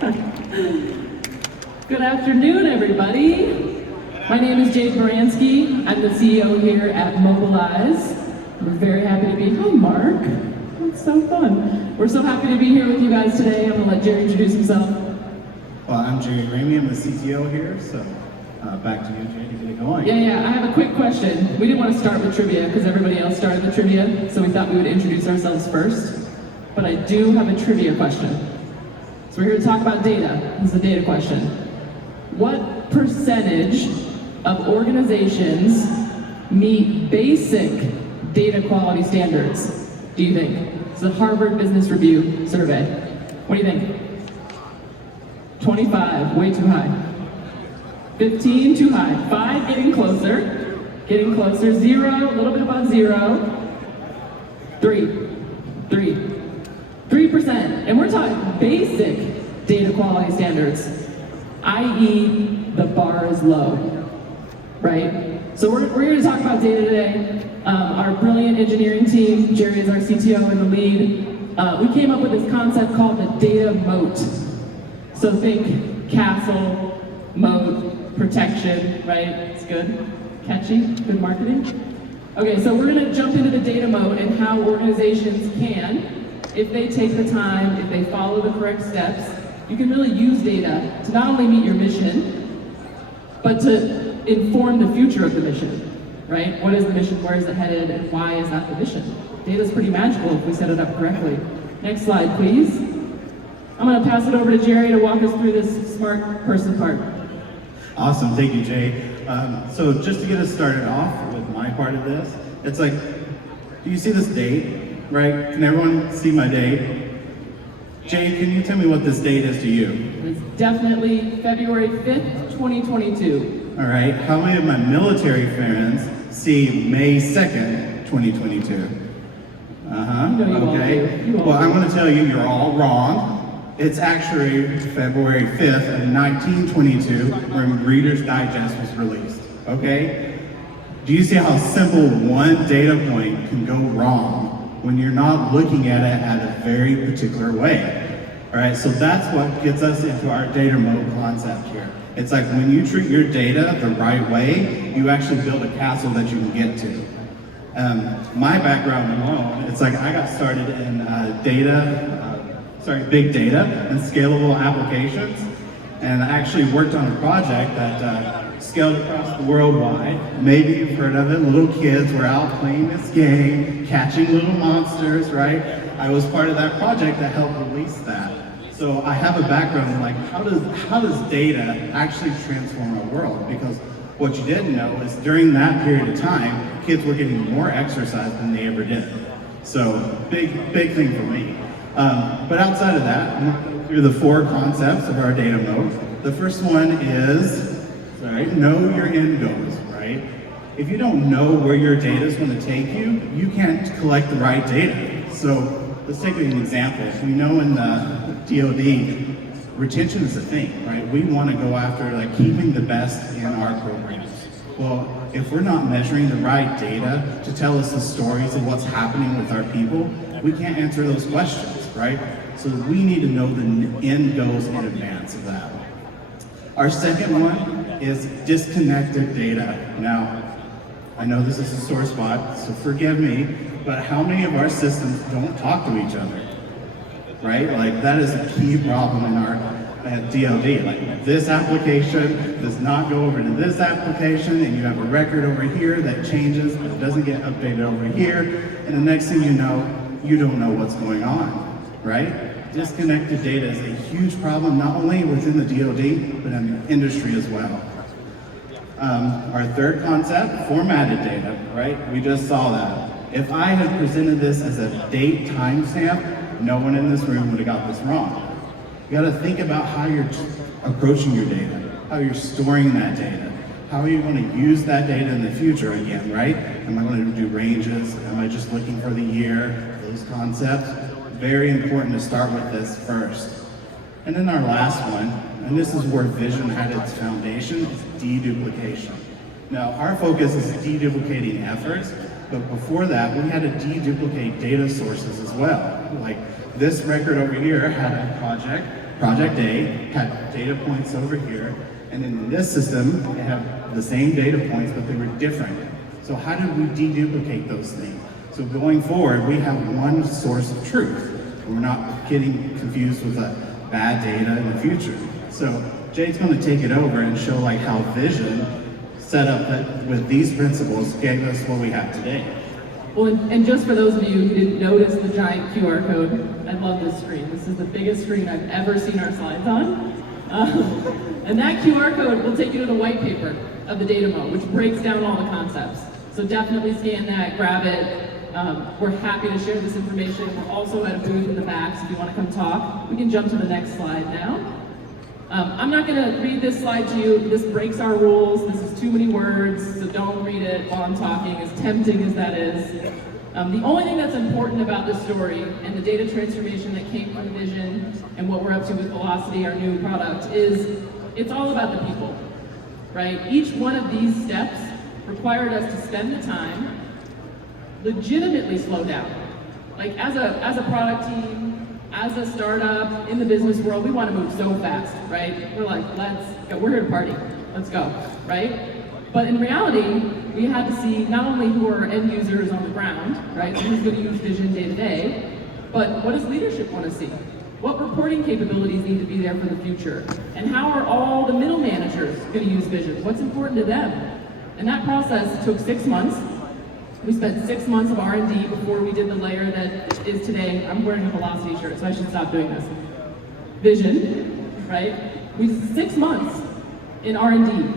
Good afternoon, everybody. My name is Jade Baranski. I'm the CEO here at Mobilize. We're very happy to be. Hi, Mark. It's so fun. We're so happy to be here with you guys today. I'm going to let Jerry introduce himself. Well, I'm Ramey. I'm the CTO here. So back to you, Jade, to get it going. Yeah. I have a quick question. We didn't want to start with trivia because everybody else started the trivia, so we thought we would introduce ourselves first. But I do have a trivia question. So we're here to talk about data. This is a data question. What percentage of organizations meet basic data quality standards, do you think? It's the Harvard Business Review survey. What do you think? 25, way too high. 15, too high. 5, getting closer. Getting closer. 0, a little bit above 0. 3. 3%. And we're talking basic data quality standards, i.e. the bar is low, right? So we're here to talk about data today. Our brilliant engineering team, Jerry is our CTO and the lead, we came up with this concept called the data moat. So think castle, moat, protection, right? It's good, catchy, good marketing. Okay, so we're gonna jump into the data moat and how organizations can, if they take the time, if they follow the correct steps, you can really use data to not only meet your mission, but to inform the future of the mission, right? What is the mission, where is it headed, and why is that the mission? Data is pretty magical if we set it up correctly. Next slide, please. I'm gonna pass it over to Jerry to walk us through this smart person part. Awesome, thank you, Jay. So just to get us started off with my part of this, it's like, do you see this date, right? Can everyone see my date? Jay, can you tell me what this date is to you? It's definitely February 5th, 2022. All right, how many of my military friends see May 2nd, 2022? Okay. Well, I'm gonna tell you, you're all wrong. It's actually February 5th of 1922 when Reader's Digest was released, okay? Do you see how simple one data point can go wrong when you're not looking at it at a very particular way? All right, so that's what gets us into our data moat concept here. It's like when you treat your data the right way, you actually build a castle that you can get to. My background alone, it's like I got started in big data and scalable applications, and I actually worked on a project that scaled across the worldwide. Maybe you've heard of it. Little kids were out playing this game, catching little monsters, right? I was part of that project that helped release that. So I have a background in like, how does data actually transform our world? Because what you didn't know is during that period of time, kids were getting more exercise than they ever did. So big thing for me. But outside of that, I'm going to go through the 4 concepts of our data moat. The first one is, know your end goals, right? If you don't know where your data is going to take you, you can't collect the right data. So let's take an example. We know in the DoD, retention is a thing, right? We want to go after like keeping the best in our programs. Well, if we're not measuring the right data to tell us the stories of what's happening with our people, we can't answer those questions, right? So we need to know the end goals in advance of that. Our second one is disconnected data. Now, I know this is a sore spot, so forgive me, but how many of our systems don't talk to each other, right? Like that is a key problem in our DoD. Like this application does not go over to this application, and you have a record over here that changes, but it doesn't get updated over here, and the next thing you know, you don't know what's going on, right? Disconnected data is a huge problem, not only within the DoD, but in the industry as well. Our third concept, formatted data, right? We just saw that. If I had presented this as a date timestamp, no one in this room would have got this wrong. You gotta think about how you're approaching your data, how you're storing that data. How are you gonna use that data in the future again, right? Am I gonna do ranges? Am I just looking for the year? Those concepts. Very important to start with this first. And then our last one, and this is where vision had its foundation, is deduplication. Now, our focus is deduplicating efforts, but before that, we had to deduplicate data sources as well. Like this record over here had a project Project A had data points over here, and in this system, they have the same data points, but they were different. So how did we deduplicate those things? So going forward, we have one source of truth. We're not getting confused with bad data in the future. So Jade's going to take it over and show like how vision set up that with these principles gave us what we have today. Well, and just for those of you who didn't notice the giant QR code, I love this screen. This is the biggest screen I've ever seen our slides on. And that QR code will take you to the white paper of the data moat, which breaks down all the concepts. So definitely scan that, grab it. We're happy to share this information. We're also at a booth in the back, so if you want to come talk, we can jump to the next slide now. I'm not going to read this slide to you. This breaks our rules. This is too many words, so don't read it while I'm talking, as tempting as that is. The only thing that's important about this story and the data transformation that came from Vision and what we're up to with Velocity, our new product, is it's all about the people, right? Each one of these steps required us to spend the time, legitimately slow down. Like as a product team, as a startup in the business world, we want to move so fast, right? We're like, let's go, we're here to party, let's go, right? But in reality, we had to see not only who are end users on the ground, right? Who's going to use Vision day to day, but what does leadership want to see? What reporting capabilities need to be there for the future? And how are all the middle managers going to use Vision? What's important to them? And that process took 6 months. We spent 6 months of R&D before we did the layer that is today. I'm wearing a Velocity shirt, so I should stop doing this. Vision, right? We did 6 months in R&D.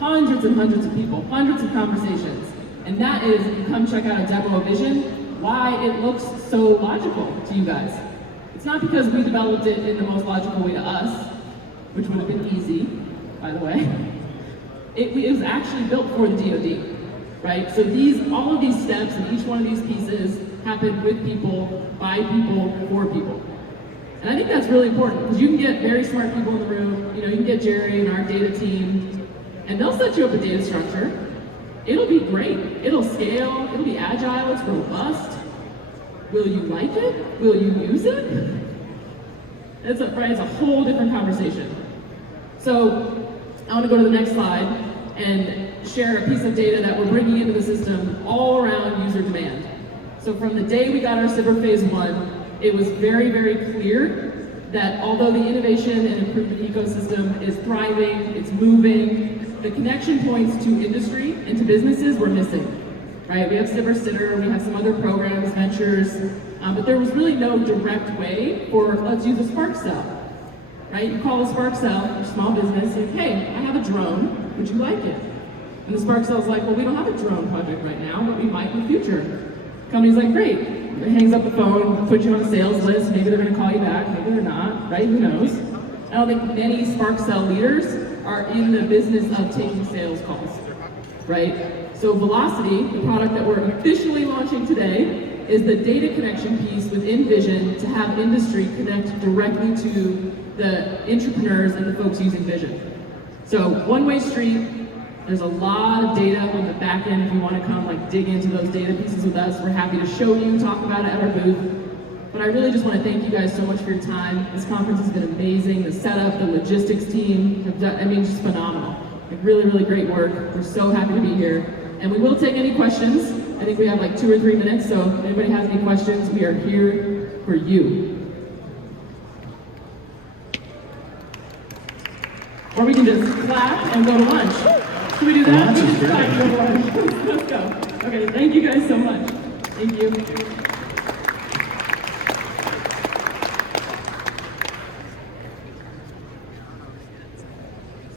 Hundreds and hundreds of people, hundreds of conversations. And that is, if you come check out a demo of Vision, why it looks so logical to you guys. It's not because we developed it in the most logical way to us, which would have been easy, by the way. It was actually built for the DoD. Right? So all of these steps and each one of these pieces happen with people, by people, for people. And I think that's really important because you can get very smart people in the room. You can get Jerry and our data team, and they'll set you up a data structure. It'll be great. It'll scale. It'll be agile. It's robust. Will you like it? Will you use it? It's a whole different conversation. So I want to go to the next slide and share a piece of data that we're bringing into the system all around user demand. So from the day we got our SIBR phase 1, it was very, very clear that although the innovation and improvement ecosystem is thriving, it's moving, the connection points to industry and to businesses were missing, right? We have SIBR Sitter, we have some other programs, ventures, but there was really no direct way for, let's use a Spark Cell, right? You call a Spark Cell, your small business, say, hey, I have a drone, would you like it? And the Spark Cell's like, well, we don't have a drone project right now, but we might in the future. Company's like, great. It hangs up the phone, puts you on a sales list, maybe they're gonna call you back, maybe they're not, right? Who knows? I don't think many Spark Cell leaders are in the business of taking sales calls, right? So Velocity, the product that we're officially launching today, is the data connection piece within Vision to have industry connect directly to the entrepreneurs and the folks using Vision. So one-way street. There's a lot of data on the back end. If you want to come dig into those data pieces with us, we're happy to show you, talk about it at our booth. But I really just want to thank you guys so much for your time. This conference has been amazing. The setup, the logistics team, have done, just phenomenal. Really, really great work. We're so happy to be here. And we will take any questions. I think we have 2 or 3 minutes, so if anybody has any questions, we are here for you. Or we can just clap and go to lunch. Can we do that? Lunch is great. Let's go. Okay, thank you guys so much. Thank you.